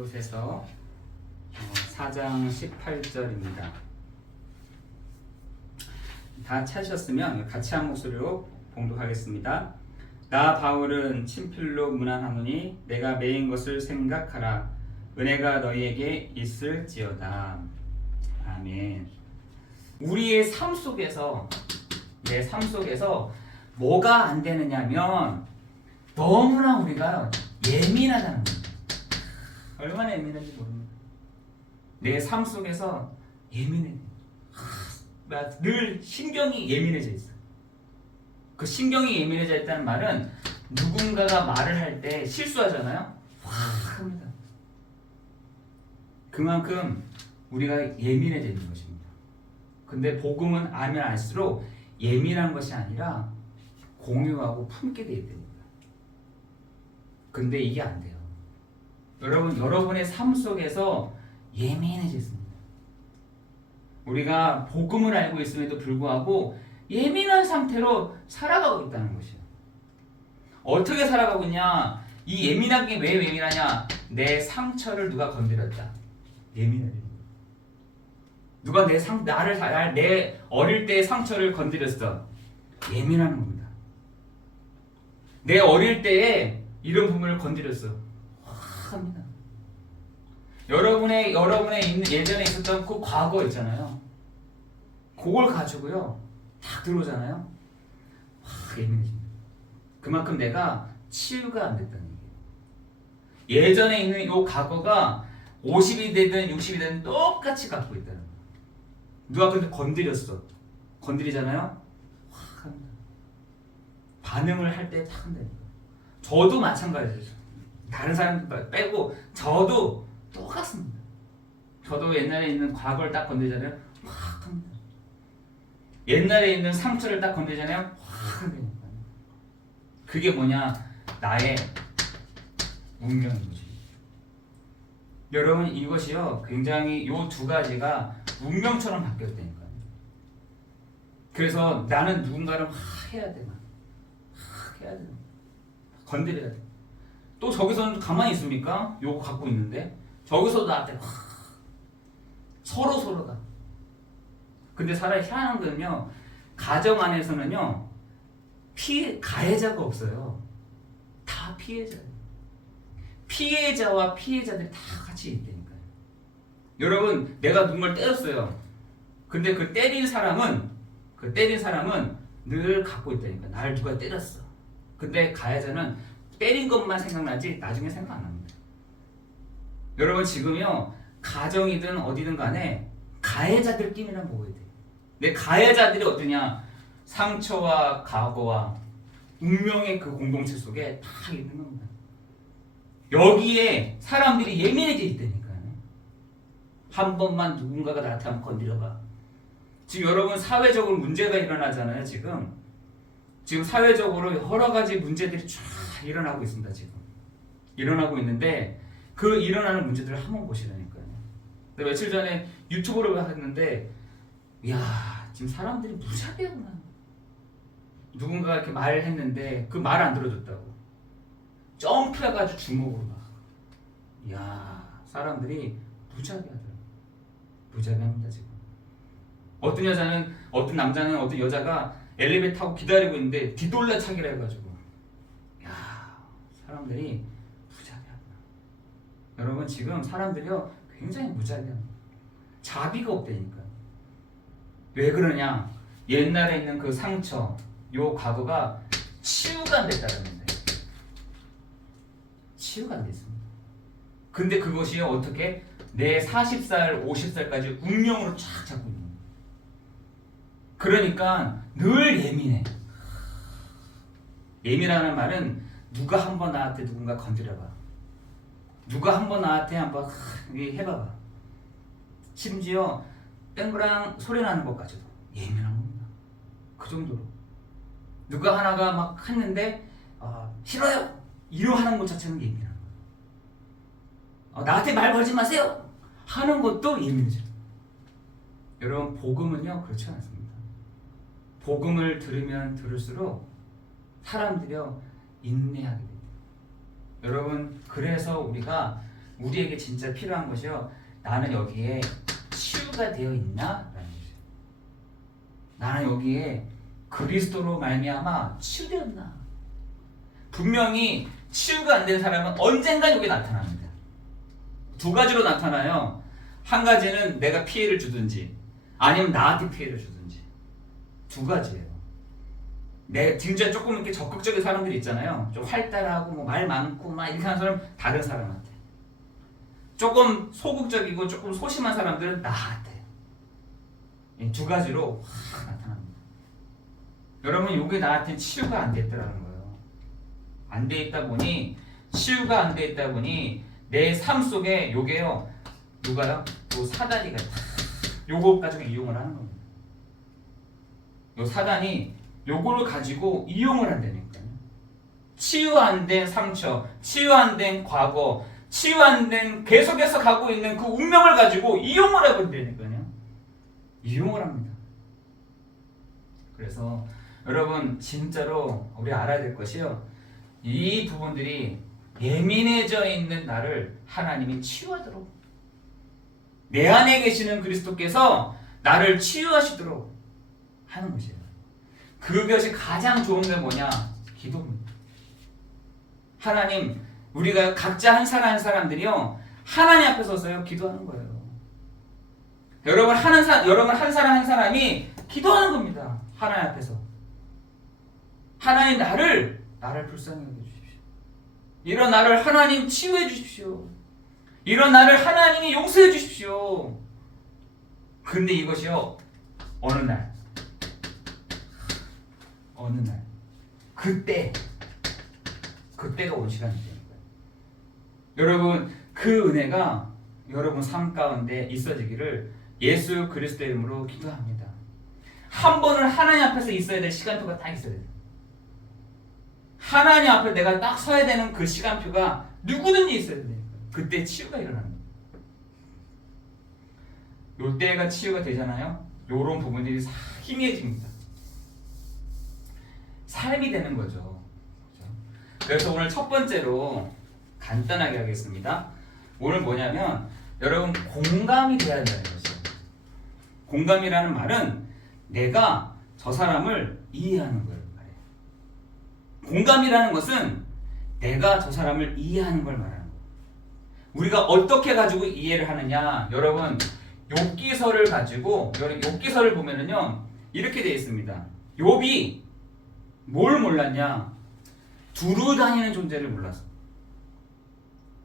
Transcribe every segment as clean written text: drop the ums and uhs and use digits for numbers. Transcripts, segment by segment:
고린도후서 4장 18절입니다. 다 찾으셨으면 같이 한 목소리로 봉독하겠습니다. 나 바울은 친필로 문안하노니 내가 매인 것을 생각하라. 은혜가 너희에게 있을지어다. 아멘. 우리의 삶 속에서, 내 삶 속에서 뭐가 안 되느냐면 너무나 우리가 예민하다는 겁니다. 얼마나 예민한지 모릅니다. 내 삶 속에서 예민해. 늘 신경이 예민해져 있어. 그 신경이 예민해져 있다는 말은 누군가가 말을 할 때 실수하잖아요. 와 합니다. 그만큼 우리가 예민해져 있는 것입니다. 근데 복음은 알면 알수록 예민한 것이 아니라 공유하고 품게 되어야 됩니다. 근데 이게 안 돼요. 여러분의 삶 속에서 예민해져 있습니다. 우리가 복음을 알고 있음에도 불구하고 예민한 상태로 살아가고 있다는 것이에요. 어떻게 살아가고 있냐? 이 예민한 게 왜 예민하냐? 내 상처를 누가 건드렸다. 예민해. 누가 내 어릴 때의 상처를 건드렸어. 예민한 겁니다. 내 어릴 때에 이런 부분을 건드렸어. 합니다. 여러분의 예전에 있었던 그 과거 있잖아요. 그걸 가지고요 딱 들어오잖아요. 와 예민해집니다. 그만큼 내가 치유가 안 됐다는 얘기예요. 예전에 있는 이 과거가 50이 되든 60이 되든 똑같이 갖고 있다는 거예요. 누가 근데 건드리잖아요. 와 합니다. 반응을 할 때 딱 한다니까. 저도 마찬가지죠. 다른 사람들 빼고 저도 똑같습니다. 저도 옛날에 있는 과거를 딱 건드리잖아요. 확 합니다. 옛날에 있는 상처를 딱 건드리잖아요. 확 합니다. 그게 뭐냐? 나의 운명인 거지. 여러분 이것이요 굉장히 요 두 가지가 운명처럼 바뀌었다니까요. 그래서 나는 누군가를 해야 돼. 해야 돼. 건드려야 돼. 또 저기서는 가만히 있습니까? 요거 갖고 있는데 저기서도 나한테 서로다. 근데 차라리 희한한 거는요 가정 안에서는요 가해자가 없어요. 다 피해자예요. 피해자와 피해자들이 다 같이 있다니까요. 여러분 내가 누군가를 때렸어요. 근데 그 때린 사람은 늘 갖고 있다니까. 날 누가 때렸어. 근데 가해자는 때린 것만 생각나지 나중에 생각 안 납니다. 여러분 지금요 가정이든 어디든 간에 가해자들끼리만 보고야 돼요. 근데 가해자들이 어떠냐? 상처와 과거와 운명의 그 공동체 속에 다 있는 겁니다. 여기에 사람들이 예민해져 있다니까요. 한 번만 누군가가 나한테 한번 건드려봐. 지금 여러분 사회적으로 문제가 일어나잖아요. 지금 사회적으로 여러 가지 문제들이 쫙 일어나고 있습니다. 지금 일어나고 있는데 그 일어나는 문제들을 한번 보시라니까요. 며칠 전에 유튜브를 했는데 이야 지금 사람들이 무자비하구나. 누군가 이렇게 말을 했는데 그 말 안 들어줬다고 점프해가지고 주먹으로 막. 이야 사람들이 무자비하더라고요. 무자비합니다 지금. 어떤 남자는 어떤 여자가 엘리베이터 타고 기다리고 있는데 뒤돌려차기를 해가지고 야 사람들이 무자비하구나. 여러분 지금 사람들이요 굉장히 무자비합니다. 자비가 없다니까요. 왜 그러냐? 옛날에 있는 그 상처 요 과거가 치유가 안 됐다는 건데 치유가 안 됐습니다. 근데 그것이 어떻게 내 40살 50살까지 운명으로 쫙 잡고 있는 거예요. 그러니까 늘 예민해. 예민하는 말은 누가 한번 나한테 누군가 건드려봐. 누가 한번 나한테 한번 해봐봐. 심지어 땡그랑 소리 나는 것까지도 예민한 겁니다. 그 정도로. 누가 하나가 막 했는데 싫어요. 이러 하는 것 자체는 예민한 거예요. 나한테 말 걸지 마세요. 하는 것도 예민해져요. 여러분 복음은요 그렇지 않습니다. 복음을 들으면 들을수록 사람들이요 인내하게 됩니다. 여러분 그래서 우리가 우리에게 진짜 필요한 것이요. 나는 여기에 치유가 되어 있나? 라는 거죠. 나는 여기에 그리스도로 말미암아 치유되었나? 분명히 치유가 안 된 사람은 언젠가 여기 나타납니다. 두 가지로 나타나요. 한 가지는 내가 피해를 주든지 아니면 나한테 피해를 주든지. 두 가지예요. 진짜 조금 이렇게 적극적인 사람들이 있잖아요. 좀 활달하고 뭐 말 많고 막 이렇게 하는 사람 다른 사람한테. 조금 소극적이고 조금 소심한 사람들은 나한테. 이 두 가지로 나타납니다. 여러분, 요게 나한테 치유가 안 됐더라는 거예요. 안 돼 있다 보니, 치유가 안 돼 있다 보니 내 삶 속에 요게요. 누가요? 요 사단이가 요거 가지고 이용을 하는 겁니다. 요 사단이 요걸 가지고 이용을 한다니까요. 치유 안 된 상처, 치유 안 된 과거, 치유 안 된 계속해서 가고 있는 그 운명을 가지고 이용을 해버린다니까요. 이용을 합니다. 그래서 여러분, 진짜로 우리 알아야 될 것이요. 이 부분들이 예민해져 있는 나를 하나님이 치유하도록, 내 안에 계시는 그리스도께서 나를 치유하시도록 하는 것이에요. 그것이 가장 좋은 게 뭐냐? 기도입니다. 하나님, 우리가 각자 한 사람 한 사람들이요, 하나님 앞에 서서요 기도하는 거예요. 여러분 한 사람 한 사람이 기도하는 겁니다. 하나님 앞에서. 하나님, 나를 불쌍히 여겨 주십시오. 이런 나를 하나님 치유해 주십시오. 이런 나를 하나님이 용서해 주십시오. 근데 이것이요, 어느 날 그때가 온 시간이니까요. 여러분, 그 은혜가 여러분 삶 가운데 있어지기를 예수 그리스도의 이름으로 기도합니다. 한 번은 하나님 앞에서 있어야 될 시간표가 딱 있어야 돼요. 하나님 앞에 내가 딱 서야 되는 그 시간표가 누구든지 있어야 돼요. 그때 치유가 일어납니다. 요때가 치유가 되잖아요. 요런 부분들이 희미해집니다. 삶이 되는 거죠. 그래서 오늘 첫 번째로 간단하게 하겠습니다. 오늘 뭐냐면, 여러분, 공감이 돼야 된다는 거죠. 공감이라는 말은 내가 저 사람을 이해하는 걸 말해요. 공감이라는 것은 내가 저 사람을 이해하는 걸 말하는 거예요. 우리가 어떻게 가지고 이해를 하느냐? 여러분, 욥기서를 가지고, 욥기서를 보면은요, 이렇게 되어 있습니다. 욥이 뭘 몰랐냐? 두루 다니는 존재를 몰랐어.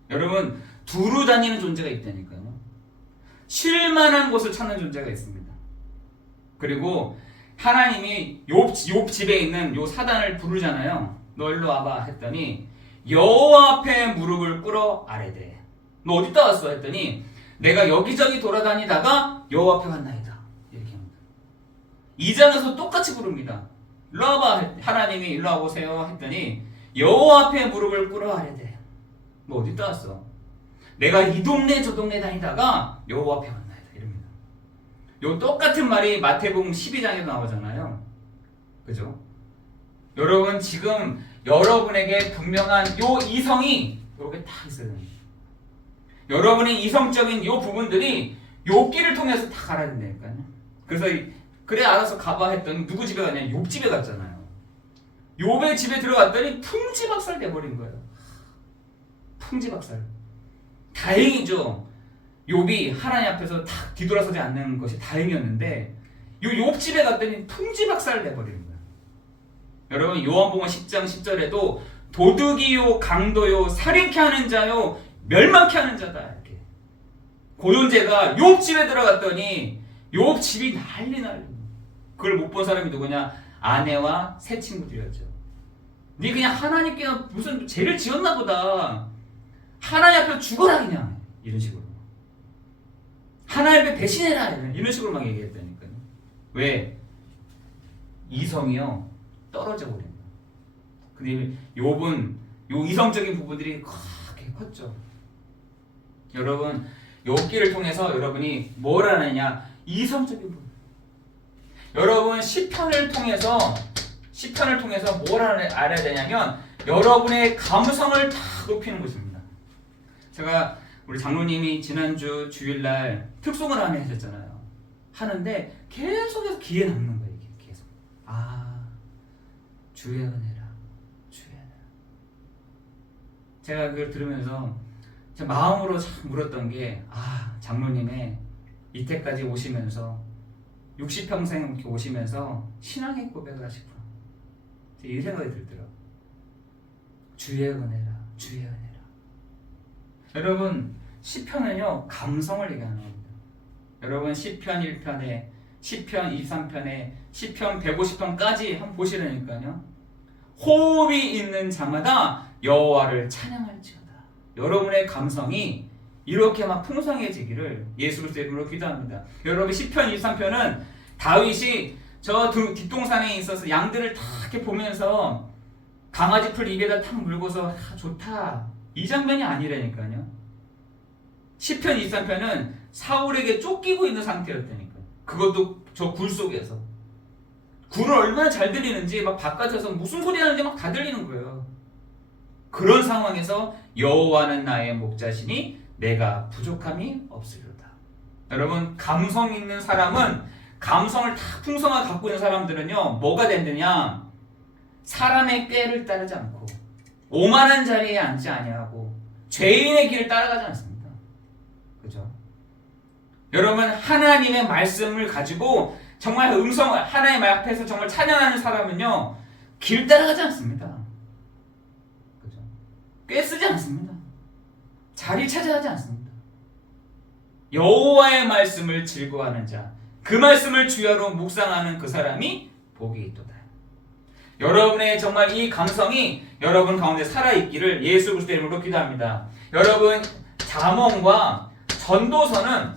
여러분, 두루 다니는 존재가 있다니까요. 쉴만한 곳을 찾는 존재가 있습니다. 그리고 하나님이 욥 집에 있는 요 사단을 부르잖아요. 너 일로 와봐 했더니 여호와 앞에 무릎을 꿇어 아뢰되. 너 어디다 왔어? 했더니 내가 여기저기 돌아다니다가 여호와 앞에 왔나이다. 이렇게 합니다. 2장에서 똑같이 부릅니다. 일로 와봐. 하나님이 일로 와보세요 했더니 여호와 앞에 무릎을 꿇어 아뢰되. 너 어디다 왔어? 내가 이 동네 저 동네 다니다가 여호와 앞에 왔나이다. 이럽니다. 요 똑같은 말이 마태복음 12장에도 나오잖아요. 그죠? 여러분, 지금 여러분에게 분명한 요 이성이 이렇게 딱 있어야 됩니다. 여러분의 이성적인 요 부분들이 욥기를 통해서 다 가야 된다니까요. 그래서 그래 알아서 가봐 했더니 누구 집에 갔냐? 욥 집에 갔잖아요. 욥의 집에 들어갔더니 풍지박살 돼버린 거예요. 풍지박살. 다행이죠. 욥이 하나님 앞에서 탁 뒤돌아서지 않는 것이 다행이었는데, 요 욥 집에 갔더니 풍지박살 내버린 거예요. 여러분, 요한복음 10장 10절에도 도둑이요 강도요 살인케 하는 자요 멸망케 하는 자다, 이렇게. 그 존재가 욥 집에 들어갔더니 욥 집이 난리. 그걸 못 본 사람이 누구냐? 아내와 세 친구들이었죠. 네 그냥 하나님께 무슨 죄를 지었나 보다. 하나님 앞에서 죽어라 그냥. 이런 식으로. 하나님 앞에 배신해라. 이런 식으로 막 얘기했다니까요. 왜? 이성이요 떨어져 버린 거예요. 근데 욥은 요 이성적인 부분들이 크게 컸죠. 여러분, 욥기를 통해서 여러분이 뭘 하느냐? 이성적인 부분. 여러분, 시편을 통해서 뭘 알아야 되냐면 여러분의 감성을 다 높이는 것입니다. 제가 우리 장로님이 지난주 주일날 특송을 하셨잖아요. 하는데 계속해서 귀에 남는 거예요. 이게 계속. 주의 은혜라, 주의 은혜라. 제가 그걸 들으면서 제 마음으로 참 물었던 게, 장로님의 이때까지 오시면서 60평생 이렇게 오시면서 신앙의 고백을 하시구나. 이 생각이 들더라고요. 주의 은혜라, 주의 은혜라. 여러분, 시편은요 감성을 얘기하는 겁니다. 여러분, 시편 1편에, 시편 23편에, 시편 150편까지 한번 보시려니까요, 호흡이 있는 자마다 여호와를 찬양할지어다. 여러분의 감성이 이렇게 막 풍성해지기를 예수 그리스도의 이름으로 기도합니다. 여러분, 시편 23편은 다윗이 저 뒷동산에 있어서 양들을 다 이렇게 보면서 강아지 풀 입에다 탁 물고서 좋다, 이 장면이 아니라니까요. 시편 23편은 사울에게 쫓기고 있는 상태였다니까요. 그것도 저 굴 속에서. 굴을 얼마나 잘 들리는지 막 바깥에서 무슨 소리 하는지 막 다 들리는 거예요. 그런 상황에서 여호와는 나의 목자시니 내가 부족함이 없으리로다. 여러분, 감성 있는 사람은, 감성을 다 풍성하게 갖고 있는 사람들은요 뭐가 된느냐, 사람의 꾀를 따르지 않고 오만한 자리에 앉지 아니하고 죄인의 길을 따라가지 않습니다. 그죠? 여러분, 하나님의 말씀을 가지고 정말 하나님 앞에서 정말 찬양하는 사람은요 길 따라가지 않습니다. 그죠? 꾀 쓰지 않습니다. 자리 차지하지 않습니다. 여호와의 말씀을 즐거워하는 자, 그 말씀을 주야로 묵상하는 그 사람이 복이 있도다. 여러분의 정말 이 감성이 여러분 가운데 살아있기를 예수 그리스도의 이름으로 기도합니다. 여러분, 잠언과 전도서는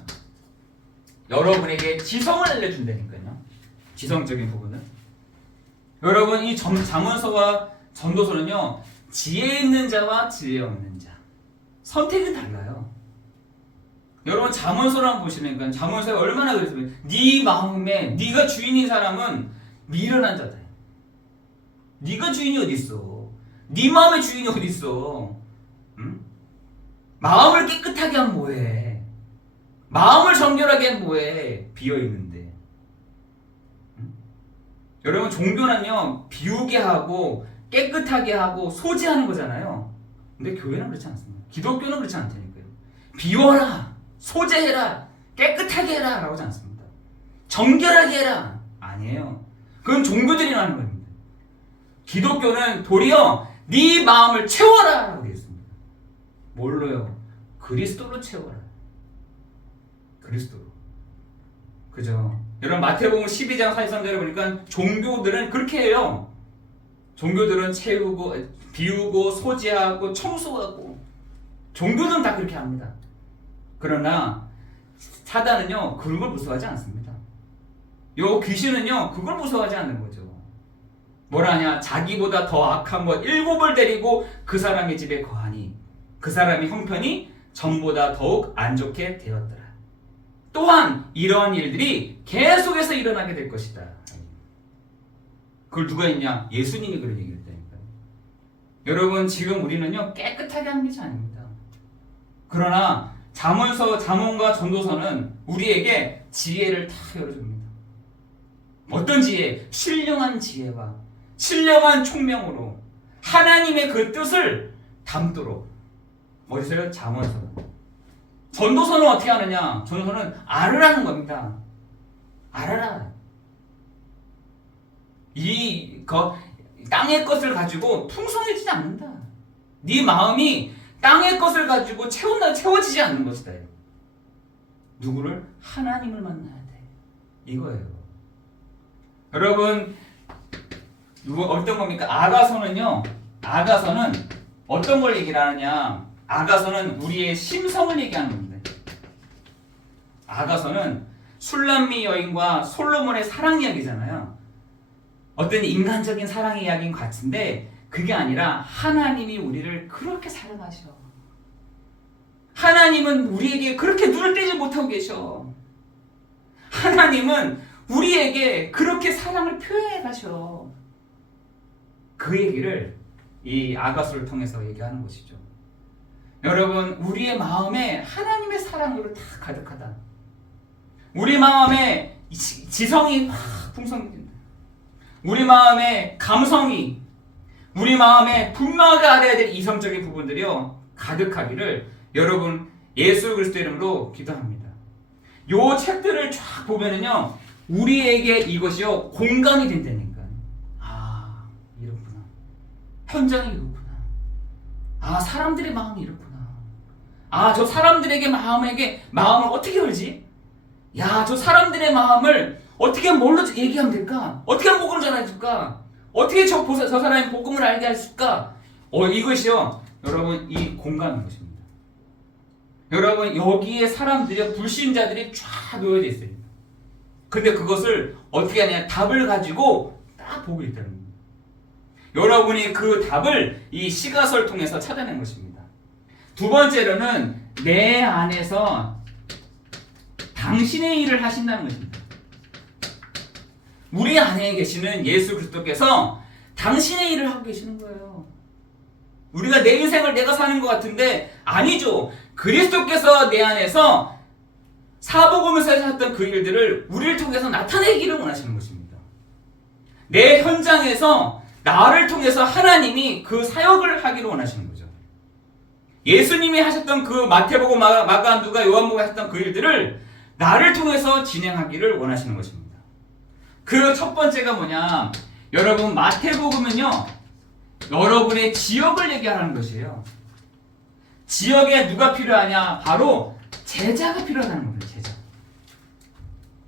여러분에게 지성을 알려준다니까요. 지성적인 부분은. 여러분, 이 잠언서와 전도서는요 지혜 있는 자와 지혜 없는 자, 선택은 달라요. 여러분, 잠언서를 한번 보시니까 잠언서에 얼마나 그랬으면, 네 마음에 네가 주인인 사람은 미련한 자다. 네가 주인이 어디 있어? 네 마음의 주인이 어디 있어? 응? 마음을 깨끗하게 하면 뭐해? 마음을 정결하게 하면 뭐해? 비어 있는데. 응? 여러분, 종교는요 비우게 하고 깨끗하게 하고 소지하는 거잖아요. 근데 교회는 그렇지 않습니다. 기독교는 그렇지 않다니까요. 비워라, 소재해라, 깨끗하게 해라 라고 하지 않습니다. 정결하게 해라, 아니에요. 그건 종교들이 하는 겁니다. 기독교는 도리어 네 마음을 채워라 라고 되어 있습니다. 뭘로요? 그리스도로 채워라. 그리스도로. 그죠? 여러분, 마태복음 12장 43절에 보니까 종교들은 그렇게 해요. 종교들은 채우고 비우고 소지하고 청소하고, 종교들은 다 그렇게 합니다. 그러나 사단은요 그걸 무서워하지 않습니다. 요 귀신은요 그걸 무서워하지 않는 거죠. 뭐라냐, 자기보다 더 악한 것 7을 데리고 그 사람의 집에 거하니 그 사람의 형편이 전보다 더욱 안 좋게 되었더라. 또한 이러한 일들이 계속해서 일어나게 될 것이다. 그걸 누가 했냐? 예수님이 그런 얘기를 했다니까요. 여러분, 지금 우리는요 깨끗하게 하는 게 아닙니다. 그러나 잠언과 전도서는 우리에게 지혜를 다 열어줍니다. 어떤 지혜? 신령한 지혜와 신령한 총명으로 하나님의 그 뜻을 담도록. 어디서요? 잠언서는. 전도서는 어떻게 하느냐? 전도서는 알으라는 겁니다. 알아라. 땅의 것을 가지고 풍성해지지 않는다. 네 마음이 땅의 것을 가지고 채워지지 않는 것이다. 누구를? 하나님을 만나야 돼. 이거예요. 여러분, 어떤 겁니까? 아가서는요, 아가서는 어떤 걸 얘기를 하느냐? 아가서는 우리의 심성을 얘기하는 겁니다. 아가서는 술람미 여인과 솔로몬의 사랑 이야기잖아요. 어떤 인간적인 사랑 이야기인 것 같은데 그게 아니라 하나님이 우리를 그렇게 사랑하셔. 하나님은 우리에게 그렇게 눈을 떼지 못하고 계셔. 하나님은 우리에게 그렇게 사랑을 표현해 가셔. 그 얘기를 이 아가서를 통해서 얘기하는 것이죠. 여러분, 우리의 마음에 하나님의 사랑으로 다 가득하다. 우리 마음에 지성이 풍성해진다. 우리 마음에 감성이, 우리 마음에 분명하게 알아야 될 이성적인 부분들이요 가득하기를 여러분 예수 그리스도 이름으로 기도합니다. 요 책들을 쫙 보면은요 우리에게 이것이요 공감이 된다니까. 아, 이렇구나. 현장이 이렇구나. 아, 사람들의 마음이 이렇구나. 아, 저 사람들에게 마음을 어떻게 열지? 야, 저 사람들의 마음을 어떻게 뭘로 얘기하면 될까? 어떻게 하면 복음을 전해줄까? 어떻게 저 사람이 복음을 알게 할까? 이것이요 여러분 이 공감인 것입니다. 여러분, 여기에 사람들이, 불신자들이 쫙 놓여져 있어요. 근데 그것을 어떻게 하냐, 답을 가지고 딱 보고 있다는 겁니다. 여러분이 그 답을 이 시가서를 통해서 찾아낸 것입니다. 두 번째로는 내 안에서 당신의 일을 하신다는 것입니다. 우리 안에 계시는 예수 그리스도께서 당신의 일을 하고 계시는 거예요. 우리가 내 인생을 내가 사는 것 같은데 아니죠. 그리스도께서 내 안에서 사복음에서 하셨던 그 일들을 우리를 통해서 나타내기를 원하시는 것입니다. 내 현장에서 나를 통해서 하나님이 그 사역을 하기를 원하시는 거죠. 예수님이 하셨던 그 마태복음, 마가, 누가, 요한복음 하셨던 그 일들을 나를 통해서 진행하기를 원하시는 것입니다. 그 첫 번째가 뭐냐, 여러분 마태복음은요 여러분의 지역을 얘기하는 것이에요. 지역에 누가 필요하냐? 바로 제자가 필요하다는 겁니다. 제자.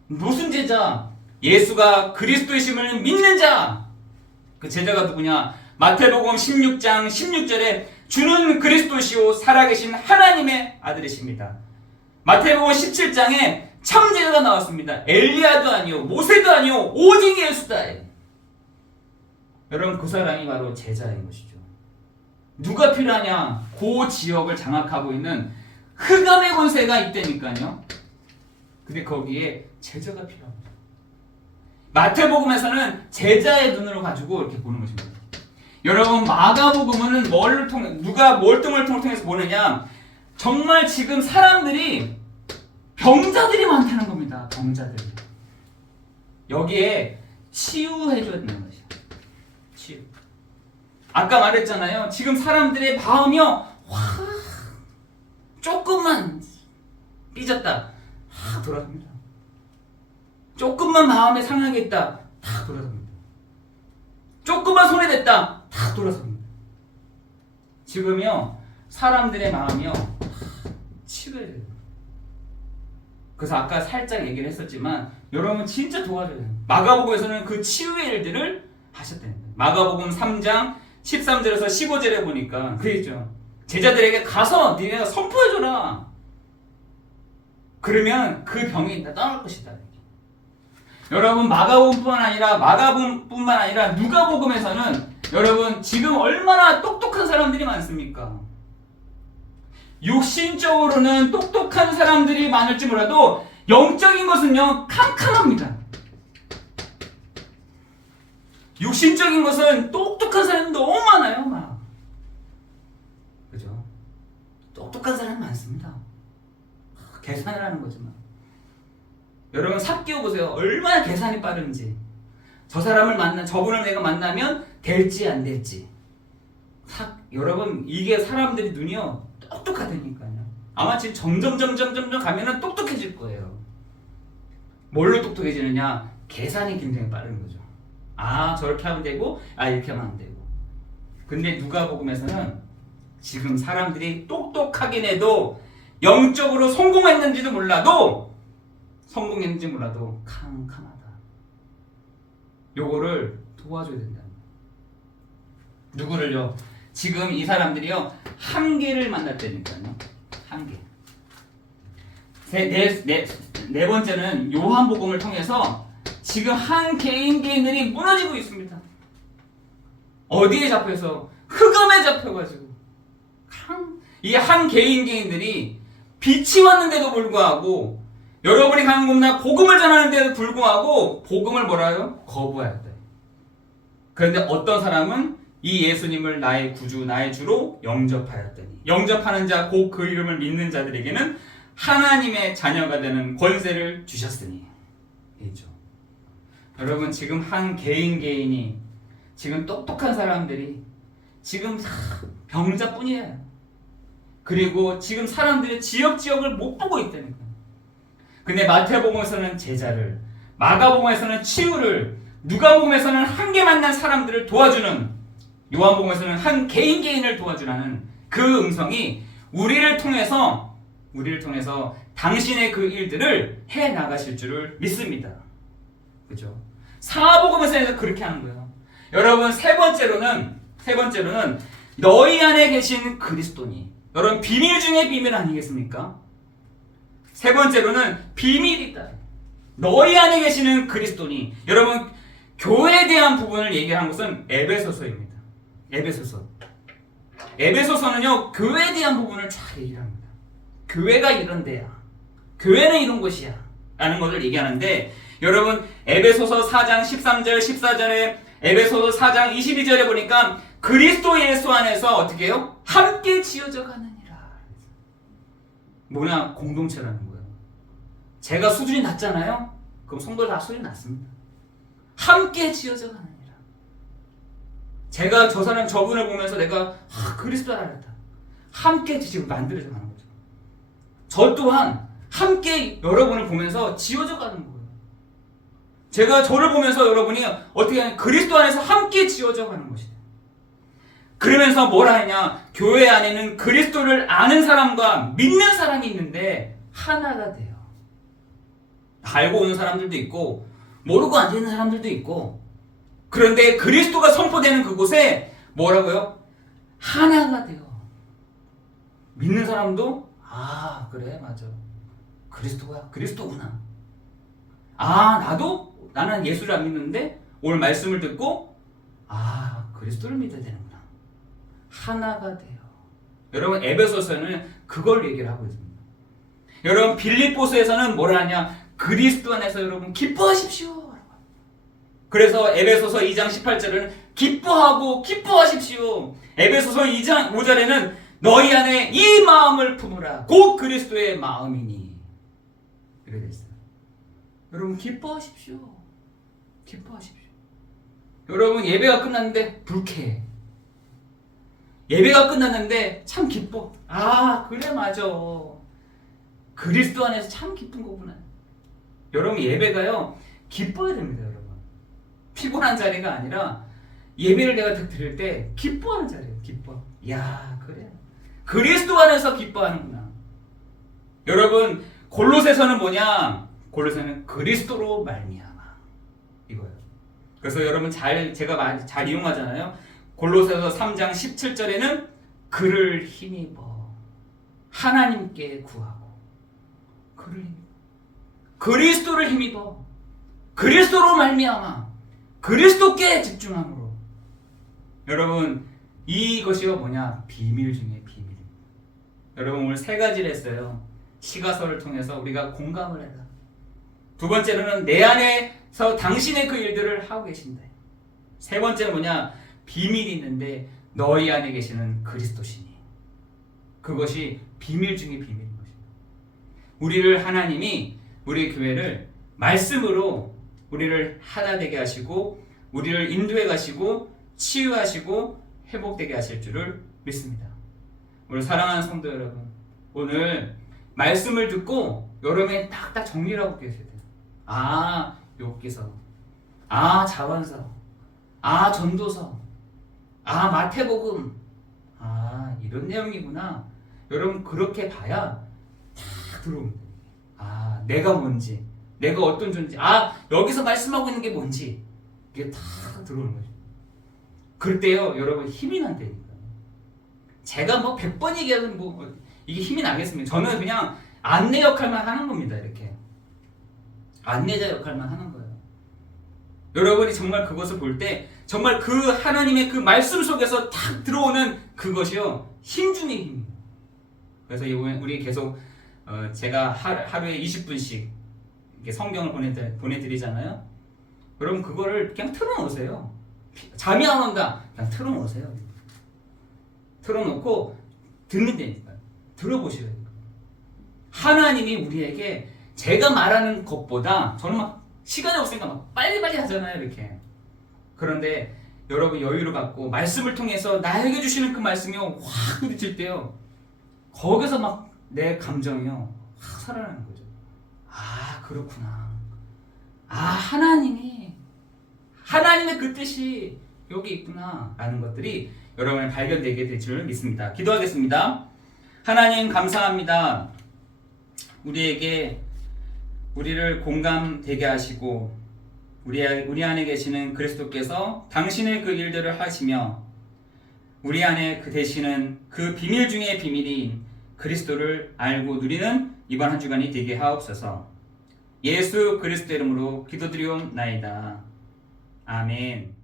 무슨 제자? 예수가 그리스도이심을 믿는 자. 그 제자가 누구냐? 마태복음 16장 16절에 주는 그리스도시오 살아계신 하나님의 아들이십니다. 마태복음 17장에 참 제자가 나왔습니다. 엘리야도 아니요 모세도 아니요 오직 예수다. 여러분, 그 사람이 바로 제자인 것이죠. 누가 필요하냐? 그 지역을 장악하고 있는 흑암의 권세가 있다니까요. 근데 거기에 제자가 필요합니다. 마태복음에서는 제자의 눈으로 가지고 이렇게 보는 것입니다. 여러분, 마가복음은 누가 뭘 통해서 보느냐? 정말 지금 사람들이 병자들이 많다는 겁니다. 병자들. 여기에 치유해줘야 되는 것이야. 치유. 아까 말했잖아요. 지금 사람들의 마음이요, 조금만 삐졌다, 돌아갑니다. 조금만 마음에 상하게 했다, 다 돌아갑니다. 조금만 손해됐다, 다 돌아섭니다. 지금요, 사람들의 마음이요, 치유해야 돼요. 그래서 아까 살짝 얘기를 했었지만, 여러분 진짜 도와줘야 돼요. 마가복음에서는 그 치유의 일들을 하셨다는 거예요. 마가복음 3장 13절에서 15절에 보니까 그랬죠. 제자들에게 가서 니네가 선포해줘라. 그러면 그 병이 다 떠날 것이다. 여러분, 마가복음뿐만 아니라 누가복음에서는 여러분 지금 얼마나 똑똑한 사람들이 많습니까? 육신적으로는 똑똑한 사람들이 많을지 몰라도 영적인 것은요 캄캄합니다. 육신적인 것은 똑똑한 사람이 너무 많아요. 막. 그죠? 똑똑한 사람이 많습니다. 계산을 하는 거지만. 여러분, 삭개오 보세요. 얼마나 계산이 빠른지. 저분을 내가 만나면 될지 안 될지. 여러분, 이게 사람들이 눈이요 똑똑하다니까요. 아마 지금 점점 가면은 똑똑해질 거예요. 뭘로 똑똑해지느냐? 계산이 굉장히 빠른 거죠. 아, 저렇게 하면 되고, 아, 이렇게 하면 안 되고. 근데 누가복음에서는 지금 사람들이 똑똑하긴 해도 영적으로 성공했는지 몰라도 캄캄하다. 요거를 도와줘야 된다. 누구를요? 지금 이사람들이요 한계를 만났다니까요. 한계. 네 번째는 요한복음을 통해서 지금 한 개인들이 무너지고 있습니다. 어디에 잡혀서? 흑암에 잡혀가지고. 이 한 개인들이 빛이 왔는데도 불구하고, 여러분이 가는 곳나 복음을 전하는데도 불구하고 복음을 뭐라요? 거부하였다. 그런데 어떤 사람은 이 예수님을 나의 구주, 나의 주로 영접하였더니 영접하는 자, 곧 그 이름을 믿는 자들에게는 하나님의 자녀가 되는 권세를 주셨으니. 이죠. 여러분 지금 한 개인이 지금 똑똑한 사람들이 지금 병자뿐이에요. 그리고 지금 사람들이 지역을 못 보고 있다니까요. 근데 마태복음에서는 제자를, 마가복음에서는 치유를, 누가복음에서는 함께 만난 사람들을 도와주는, 요한복음에서는 한 개인을 도와주라는 그 음성이 우리를 통해서 당신의 그 일들을 해 나가실 줄을 믿습니다. 그죠? 사복음에서 그렇게 하는 거예요. 여러분 세 번째로는 너희 안에 계신 그리스도니. 여러분 비밀 중에 비밀 아니겠습니까? 세 번째로는 비밀이다. 너희 안에 계시는 그리스도니. 여러분 교회에 대한 부분을 얘기한 것은 에베소서입니다. 에베소서는요 교회에 대한 부분을 잘 얘기합니다. 교회가 이런 데야, 교회는 이런 곳이야 라는 것을 얘기하는데, 여러분 에베소서 4장 13절 14절에 에베소서 4장 22절에 보니까 그리스도 예수 안에서 어떻게 해요? 함께 지어져 가느니라. 뭐냐? 공동체라는 거예요. 제가 수준이 낮잖아요? 그럼 성도들 다 수준이 낮습니다. 함께 지어져 가느니라. 제가 저분을 보면서 내가 그리스도 알았다. 함께 지금 만들어져 가는 거죠. 저 또한 함께 여러분을 보면서 지어져 가는 거예요. 제가 저를 보면서 여러분이 어떻게 하냐? 그리스도 안에서 함께 지어져 가는 것이다. 그러면서 뭐라 했냐? 교회 안에는 그리스도를 아는 사람과 믿는 사람이 있는데 하나가 돼요. 알고 오는 사람들도 있고 모르고 앉아있는 사람들도 있고, 그런데 그리스도가 선포되는 그곳에 뭐라고요? 하나가 돼요. 믿는 사람도 그래 맞아, 그리스도구나. 나는 예수를 안 믿는데 오늘 말씀을 듣고 그리스도를 믿어야 되는구나. 하나가 돼요. 여러분 에베소서는 그걸 얘기를 하고 있습니다. 여러분 빌립보서에서는 뭐라 하냐? 그리스도 안에서 여러분 기뻐하십시오. 그래서 에베소서 2장 18절에는 기뻐하십시오. 에베소서 2장 5절에는 너희 안에 이 마음을 품으라. 곧 그리스도의 마음이니. 이렇게 됐어요. 여러분 기뻐하십시오. 여러분 예배가 끝났는데 불쾌해. 예배가 끝났는데 참 기뻐. 그래 맞아. 그리스도 안에서 참 기쁜 거구나. 여러분 예배가요 기뻐야 됩니다. 여러분 피곤한 자리가 아니라 예배를 내가 드릴 때 기뻐하는 자리예요. 기뻐. 그래 그리스도 안에서 기뻐하는구나. 여러분 골로새서는 뭐냐? 골로새는 그리스도로 말미암아 이거예요. 그래서 여러분 제가 잘 이용하잖아요. 골로새서 3장 17절에는 그를 힘입어 하나님께 구하고, 그리스도를 힘입어 그리스도로 말미암아 그리스도께 집중함으로. 여러분 이것이요 뭐냐? 비밀 중에 비밀입니다. 여러분 오늘 세 가지를 했어요. 시가서를 통해서 우리가 공감을 해라. 두 번째로는 내 안에서 당신의 그 일들을 하고 계신다. 세 번째는 뭐냐? 비밀이 있는데 너희 안에 계시는 그리스도시니. 그것이 비밀 중에 비밀인 것입니다. 우리를 하나님이 우리 교회를 말씀으로 우리를 하나 되게 하시고 우리를 인도해 가시고 치유하시고 회복되게 하실 줄을 믿습니다. 우리 사랑하는 성도 여러분, 오늘 말씀을 듣고 여러분이 딱딱 정리를 하고 계세요. 욥기서, 자언서, 전도서, 마태복음, 이런 내용이구나. 여러분 그렇게 봐야 다 들어옵니다. 내가 뭔지, 내가 어떤 존재, 여기서 말씀하고 있는 게 뭔지 이게 다 들어오는 거죠. 그럴 때요 여러분 힘이 난다니까. 제가 100번 얘기하면 이게 힘이 나겠습니까? 저는 그냥 안내 역할만 하는 겁니다. 이렇게 안내자 역할만 하는 거예요. 여러분이 정말 그것을 볼 때 정말 그 하나님의 그 말씀 속에서 탁 들어오는 그것이요 힘 중에 힘이에요. 그래서 우리 계속 제가 하루에 20분씩 이렇게 성경을 보내드리잖아요. 여러분 그거를 그냥 틀어놓으세요. 잠이 안 온다. 그냥 틀어놓으세요. 틀어놓고 듣는 데니까요. 들어보셔야 돼요. 하나님이 우리에게 제가 말하는 것보다 저는 막 시간이 없으니까 막 빨리빨리 하잖아요. 이렇게. 그런데 여러분 여유를 갖고 말씀을 통해서 나에게 주시는 그 말씀이 확 부딪힐 때요. 거기서 막 내 감정이요. 확 살아나는 거죠. 아 그렇구나. 아 하나님의 그 뜻이 여기 있구나 라는 것들이 여러분의 발견되게 될 줄 믿습니다. 기도하겠습니다. 하나님 감사합니다. 우리를 공감되게 하시고 우리 안에 계시는 그리스도께서 당신의 그 일들을 하시며 우리 안에 그 되시는 그 비밀 중의 비밀인 그리스도를 알고 누리는 이번 한 주간이 되게 하옵소서. 예수 그리스도 이름으로 기도드리옵나이다. 아멘.